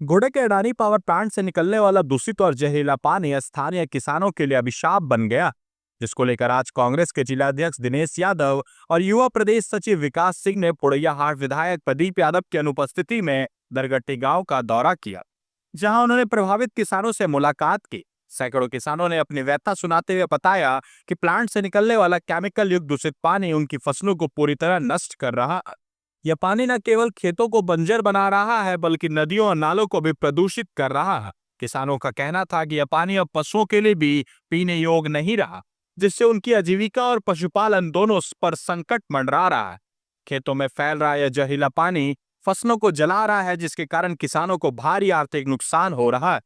घोड़े के Adani power plant से निकलने वाला दूषित और जहरीला पानी स्थानीय किसानों के लिए अभिशाप बन गया, जिसको लेकर आज कांग्रेस के जिलाध्यक्ष दिनेश यादव और युवा प्रदेश सचिव विकास सिंह ने पोड़ैयाहाट विधायक प्रदीप यादव की अनुपस्थिति में दरगट्टी गांव का दौरा किया, जहां उन्होंने प्रभावित किसानों से मुलाकात की। सैकड़ों किसानों ने अपनी व्यथा सुनाते हुए बताया कि प्लांट से निकलने वाला केमिकल युक्त दूषित पानी उनकी फसलों को पूरी तरह नष्ट कर रहा है। यह पानी न केवल खेतों को बंजर बना रहा है, बल्कि नदियों और नालों को भी प्रदूषित कर रहा है। किसानों का कहना था कि यह पानी अब पशुओं के लिए भी पीने योग्य नहीं रहा, जिससे उनकी आजीविका और पशुपालन दोनों पर संकट मंडरा रहा है। खेतों में फैल रहा यह जहरीला पानी फसलों को जला रहा है, जिसके कारण किसानों को भारी आर्थिक नुकसान हो रहा है।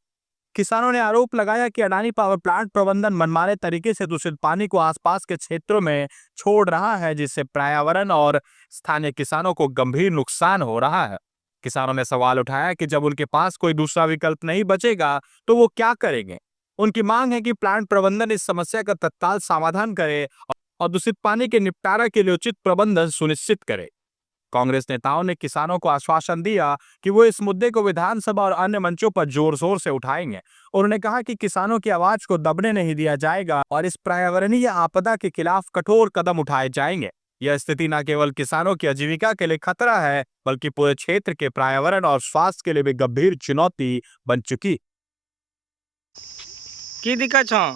किसानों ने आरोप लगाया कि अडानी पावर प्लांट प्रबंधन मनमाने तरीके से दूषित पानी को आसपास के क्षेत्रों में छोड़ रहा है, जिससे पर्यावरण और स्थानीय किसानों को गंभीर नुकसान हो रहा है। किसानों ने सवाल उठाया कि जब उनके पास कोई दूसरा विकल्प नहीं बचेगा तो वो क्या करेंगे। उनकी मांग है कि प्लांट प्रबंधन इस समस्या का तत्काल समाधान करे और दूषित पानी के निपटारा के लिए उचित प्रबंधन सुनिश्चित करे। कांग्रेस नेताओं ने किसानों को आश्वासन दिया कि वो इस मुद्दे को विधानसभा और अन्य मंचों पर जोर शोर से उठाएंगे। उन्होंने कहा कि किसानों की आवाज को दबने नहीं दिया जाएगा और इस पर्यावरणीय आपदा के खिलाफ कठोर कदम उठाए जाएंगे। यह स्थिति न केवल किसानों की आजीविका के लिए खतरा है, बल्कि पूरे क्षेत्र के पर्यावरण और स्वास्थ्य के लिए भी गंभीर चुनौती बन चुकी। की दिक्कत छो?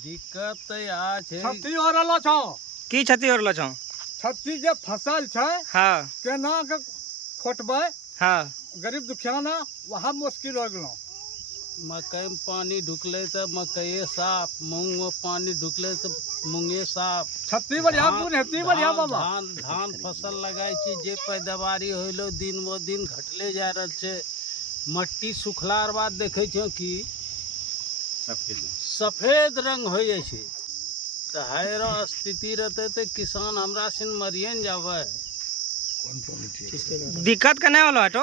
दिक्कत आ छे क्षति हो रहलो छो। की क्षति हो रहलो छो? क्षति जे फसल छै हाँ केना के खोटबै, हाँ गरीब दुखियाना वहाँ मुश्किल हो गेलो। मकई में पानी ढुकले तो मकई साफ, मूंग में पानी ढुकले तो मूंगे साफ। क्षति बढ़िया गुण हेती बढ़िया बाबा। धान फसल लगाई छी, जे पैदावारी होइलो दिन ब दिन घटले जा रहल छै। मट्टी सुखलार बाद देखे छो कि सफेद रंग हो जाए छै। तो हैरा स्थिति रहते तो किसान हमरा सिन मरिए न जावे। दिक्कत कने होलो हटो?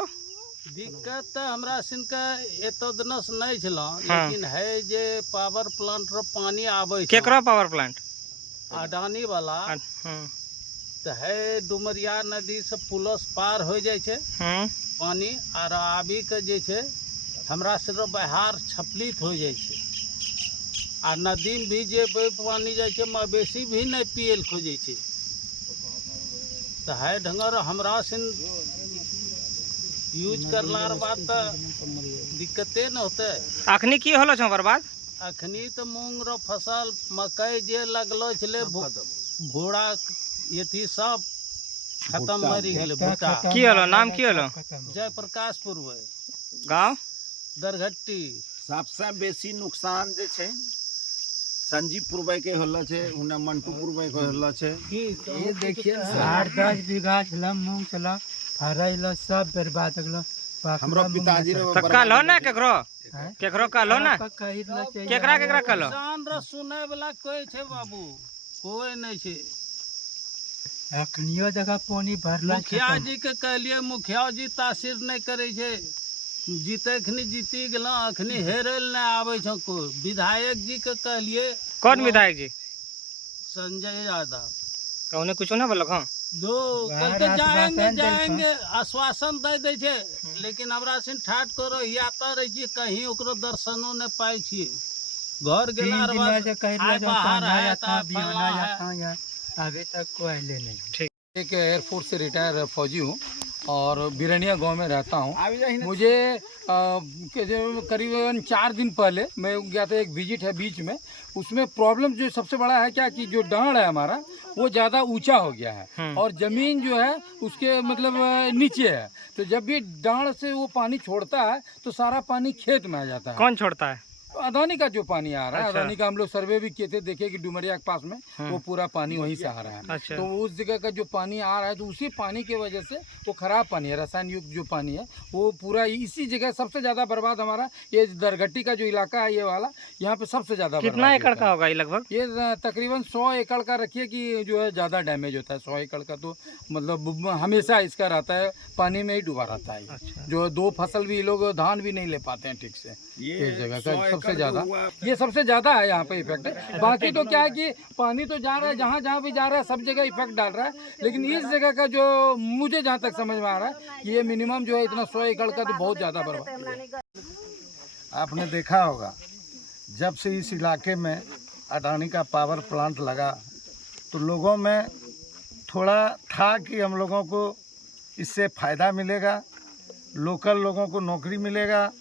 दिक्कत तो हमरा सिन के एतो दिनस नहीं छला, हाँ। लेकिन है जे पावर प्लांट रो पानी आवे छै। केकरो पावर प्लांट? अडानी वाला हाँ। तो है डुमरिया नदी से पुलस पार हो जाए छै पानी, और आबी के जे छै हमरा सिर बहार छपलित हो जाए छै। आ नदी में भी जे पानी जाए छै मवेशी भी नहीं पियल खोजे छै। तो है ढंगर हमरा सिन यूज करलार बाद तो दिक्कते न होते। अखनी की होलो छो बर्बाद? अखनी तो मूंग रो फसल, मकई जे लगलो छले भूड़ा ये सब खत्म मरी गेले। भूटा की होलो? नाम की होलो? जय प्रकाश पूर्व गांव दरघट्टी। सबसे बेसी नुकसान जे छै संजीव पूर्व के होलो छै, उन्हें मंटू पूर्व के होलो छै। ये देखिए 8-10 बीघा छला मूंग छला, फरैला सब बर्बाद गेलो। हमरो पिताजी रे तो कल हो ना केकरो केकरो कल हो ना केकरा केकरा कल हो? किसान रो सुनै वाला कोई छै बाबू? कोई नहीं छै। अखनियो जगह पानी भरला। मुखिया जी के कहलिए, मुखिया जी तासीर नहीं करे छै। जीते खनी जीती गेलो, अखनी हेरल नहीं आवे छो कोई। विधायक जी के कहलिए। कौन विधायक जी? संजय यादव। तो उन्हें कुछ ना बोलो? हाँ दो कहते जाएंगे आश्वासन दे दे छे, लेकिन हमरा सिन ठाट करो याता रही छी, कहीं ओकरो दर्शनो न पाई छी। घर गेलार बाद आय बाहर है ता फला है। अभी तक कोई ले नहीं। एक एयरफोर्स से रिटायर फौजी हूँ और बिरनिया गांव में रहता हूँ। मुझे करीबन 4 दिन पहले मैं गया था, एक विजिट है बीच में। उसमें प्रॉब्लम जो सबसे बड़ा है क्या कि जो डांड है हमारा वो ज़्यादा ऊंचा हो गया है और ज़मीन जो है उसके मतलब नीचे है। तो जब भी डांड से वो पानी छोड़ता है तो सारा पानी खेत में आ जाता है। कौन छोड़ता है? अदानी का जो पानी आ रहा है। अच्छा। अदानी का हम लोग सर्वे भी किए थे, देखे कि डुमरिया के पास में वो पूरा पानी वहीं से आ रहा है। अच्छा। तो उस जगह का जो पानी आ रहा है तो उसी पानी की वजह से वो खराब पानी है, रसायन युक्त जो पानी है वो पूरा इसी जगह सबसे ज्यादा बर्बाद हमारा ये दरघट्टी का जो इलाका है ये वाला, यहाँ पे सबसे ज्यादा। कितना एकड़ का होगा ये लगभग? ये तकरीबन 100 एकड़ का रखिए कि जो है ज्यादा डैमेज होता है। 100 एकड़ का तो मतलब हमेशा इसका रहता है, पानी में ही डूबा रहता है। अच्छा। जो 2 फसल भी लोग धान भी नहीं ले पाते हैं ठीक से। ये इस जगह का 100 एकड़ सबसे ज़्यादा, ये सबसे ज़्यादा है यहाँ पे इफेक्ट। बाकी तो क्या है कि पानी तो जा रहा है, जहाँ जहाँ भी जा रहा है सब जगह इफेक्ट डाल रहा है, लेकिन इस जगह का जो मुझे जहाँ तक समझ में आ रहा है कि ये मिनिमम जो है इतना 100 एकड़ का तो बहुत ज़्यादा बर्बाद। आपने देखा होगा जब से इस इलाके में अडानी का पावर प्लांट लगा तो लोगों में थोड़ा था कि हम लोगों को इससे फ़ायदा मिलेगा, लोकल लोगों को नौकरी मिलेगा,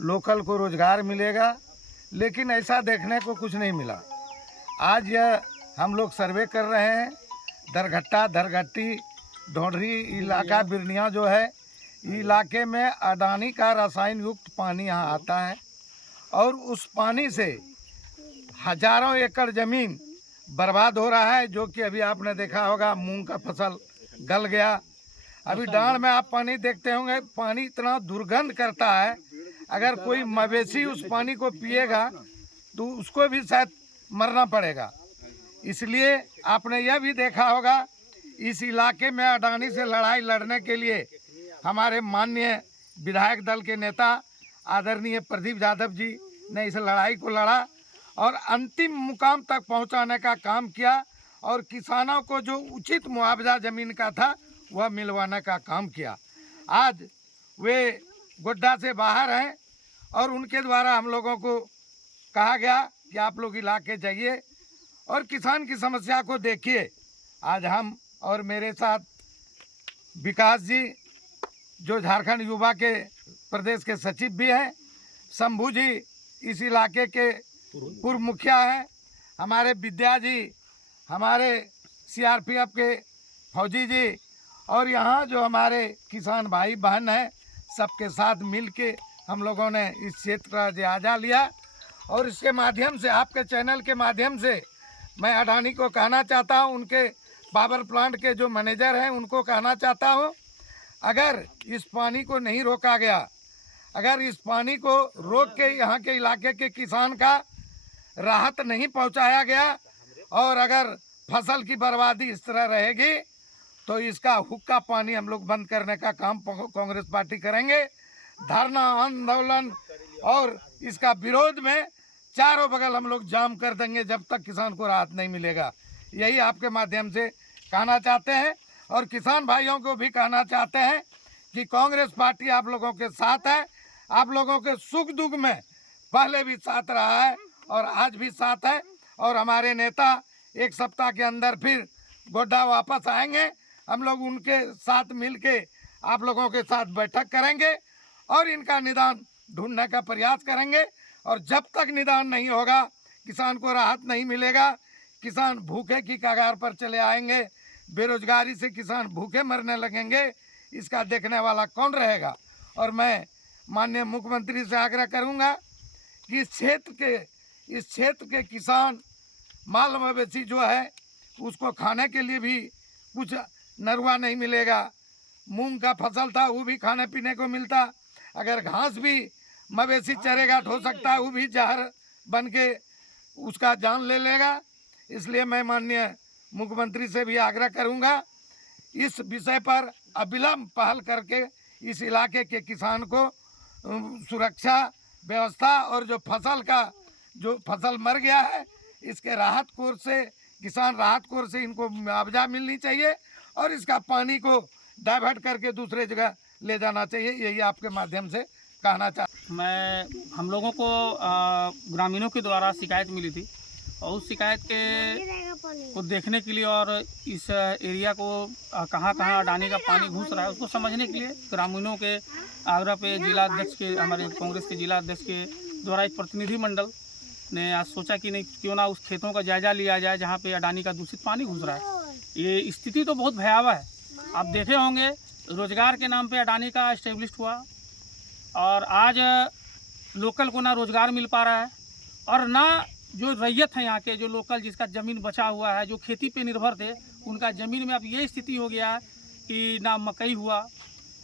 लोकल को रोज़गार मिलेगा, लेकिन ऐसा देखने को कुछ नहीं मिला। आज यह हम लोग सर्वे कर रहे हैं, दरघट्टा दरघट्टी ढोंढरी इलाका बिरनिया जो है, इलाके में अडानी का रसायन युक्त पानी यहाँ आता है और उस पानी से हजारों एकड़ ज़मीन बर्बाद हो रहा है। जो कि अभी आपने देखा होगा मूंग का फसल गल गया। अभी डांड में आप पानी देखते होंगे, पानी इतना दुर्गंध करता है, अगर कोई मवेशी उस पानी को पिएगा तो उसको भी शायद मरना पड़ेगा। इसलिए आपने यह भी देखा होगा इस इलाके में अडानी से लड़ाई लड़ने के लिए हमारे माननीय विधायक दल के नेता आदरणीय प्रदीप यादव जी ने इस लड़ाई को लड़ा और अंतिम मुकाम तक पहुंचाने का काम किया और किसानों को जो उचित मुआवजा ज़मीन का था वह मिलवाने का काम किया। आज वे गोड्डा से बाहर हैं और उनके द्वारा हम लोगों को कहा गया कि आप लोग इलाके जाइए और किसान की समस्या को देखिए। आज हम और मेरे साथ विकास जी जो झारखंड युवा के प्रदेश के सचिव भी हैं, शंभू जी इस इलाके के पूर्व मुखिया हैं, हमारे विद्या जी, हमारे सीआरपीएफ के फौजी जी और यहाँ जो हमारे किसान भाई बहन हैं, सबके साथ मिल के हम लोगों ने इस क्षेत्र का जायजा लिया। और इसके माध्यम से, आपके चैनल के माध्यम से मैं अडानी को कहना चाहता हूँ, उनके पावर प्लांट के जो मैनेजर हैं उनको कहना चाहता हूँ, अगर इस पानी को नहीं रोका गया, अगर इस पानी को रोक के यहाँ के इलाके के किसान का राहत नहीं पहुँचाया गया और अगर फसल की बर्बादी इस तरह रहेगी तो इसका हुक्का पानी हम लोग बंद करने का काम कांग्रेस पार्टी करेंगे। धरना आंदोलन और इसका विरोध में चारों बगल हम लोग जाम कर देंगे जब तक किसान को राहत नहीं मिलेगा। यही आपके माध्यम से कहना चाहते हैं और किसान भाइयों को भी कहना चाहते हैं कि कांग्रेस पार्टी आप लोगों के साथ है, आप लोगों के सुख दुख में पहले भी साथ रहा है और आज भी साथ है। और हमारे नेता एक सप्ताह के अंदर फिर गोड्डा वापस आएंगे, हम लोग उनके साथ मिलके आप लोगों के साथ बैठक करेंगे और इनका निदान ढूंढने का प्रयास करेंगे। और जब तक निदान नहीं होगा, किसान को राहत नहीं मिलेगा, किसान भूखे की कगार पर चले आएंगे, बेरोजगारी से किसान भूखे मरने लगेंगे, इसका देखने वाला कौन रहेगा। और मैं माननीय मुख्यमंत्री से आग्रह करूंगा कि इस क्षेत्र के किसान माल मवेशी जो है उसको खाने के लिए भी कुछ नरवा नहीं मिलेगा। मूंग का फसल था वो भी खाने पीने को मिलता, अगर घास भी मवेशी चरेगा हो सकता है वो भी जहर बन के उसका जान ले लेगा। इसलिए मैं माननीय मुख्यमंत्री से भी आग्रह करूंगा इस विषय पर अविलंब पहल करके इस इलाके के किसान को सुरक्षा व्यवस्था और जो फसल मर गया है इसके राहत कोष से, किसान राहत कोष से इनको मुआवजा मिलनी चाहिए और इसका पानी को डाइवर्ट करके दूसरे जगह ले जाना चाहिए। यही आपके माध्यम से कहना हम लोगों को ग्रामीणों के द्वारा शिकायत मिली थी और उस शिकायत को देखने के लिए और इस एरिया को कहाँ अडानी का पानी घुस रहा है उसको समझने के लिए ग्रामीणों के आग्रह पे जिला अध्यक्ष के, हमारे कांग्रेस के जिला अध्यक्ष के द्वारा एक प्रतिनिधि मंडल ने आज सोचा कि नहीं क्यों ना उस खेतों का जायजा लिया जाए जहाँ पे अडानी का दूषित पानी घुस रहा है। ये स्थिति तो बहुत भयावह है। आप देखे होंगे रोजगार के नाम पे अडानी का एस्टेब्लिश हुआ और आज लोकल को ना रोजगार मिल पा रहा है और ना जो रैयत है यहाँ के जो लोकल जिसका ज़मीन बचा हुआ है, जो खेती पे निर्भर थे, उनका ज़मीन में अब ये स्थिति हो गया है कि ना मकई हुआ,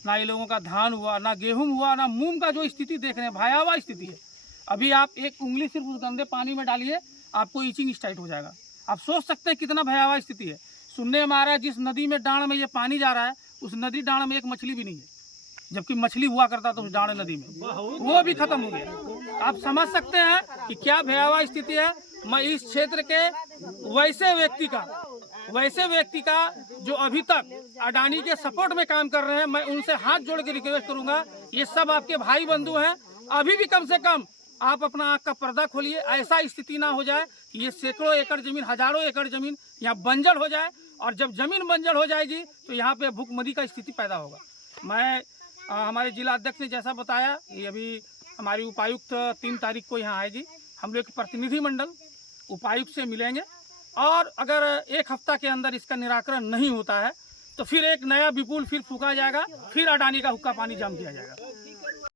ना ये लोगों का धान हुआ, ना गेहूं हुआ, ना मूंग का जो स्थिति देख रहे हैं भयावह स्थिति है। अभी आप एक उंगली सिर्फ उस गंदे पानी में डालिए आपको ईचिंग स्टार्ट हो जाएगा। आप सोच सकते हैं कितना भयावह स्थिति है। सुनने में आ रहा है जिस नदी में डांड में ये पानी जा रहा है उस नदी डांड में एक मछली भी नहीं है। जबकि मछली हुआ करता था उस डांड नदी में, वो भी खत्म हो गया। आप समझ सकते हैं कि क्या भयावह स्थिति है। मैं इस क्षेत्र के वैसे व्यक्ति का जो अभी तक अडानी के सपोर्ट में काम कर रहे हैं, मैं उनसे हाथ जोड़ के रिक्वेस्ट करूंगा, ये सब आपके भाई बंधु हैं, अभी भी कम से कम आप अपना आँख का पर्दा खोलिए। ऐसा स्थिति ना हो जाए कि ये सैकड़ों एकड़ जमीन, हजारों एकड़ जमीन यहाँ बंजर हो जाए, और जब जमीन बंजर हो जाएगी तो यहाँ पे भूखमरी का स्थिति पैदा होगा। मैं हमारे जिला अध्यक्ष ने जैसा बताया, ये अभी हमारी उपायुक्त 3 तारीख को यहाँ आएगी। हम लोग प्रतिनिधिमंडल उपायुक्त से मिलेंगे, और अगर 1 हफ्ता के अंदर इसका निराकरण नहीं होता है तो फिर एक नया विपुल फिर फूका जाएगा, फिर अडानी का हुक्का पानी जाम किया जाएगा।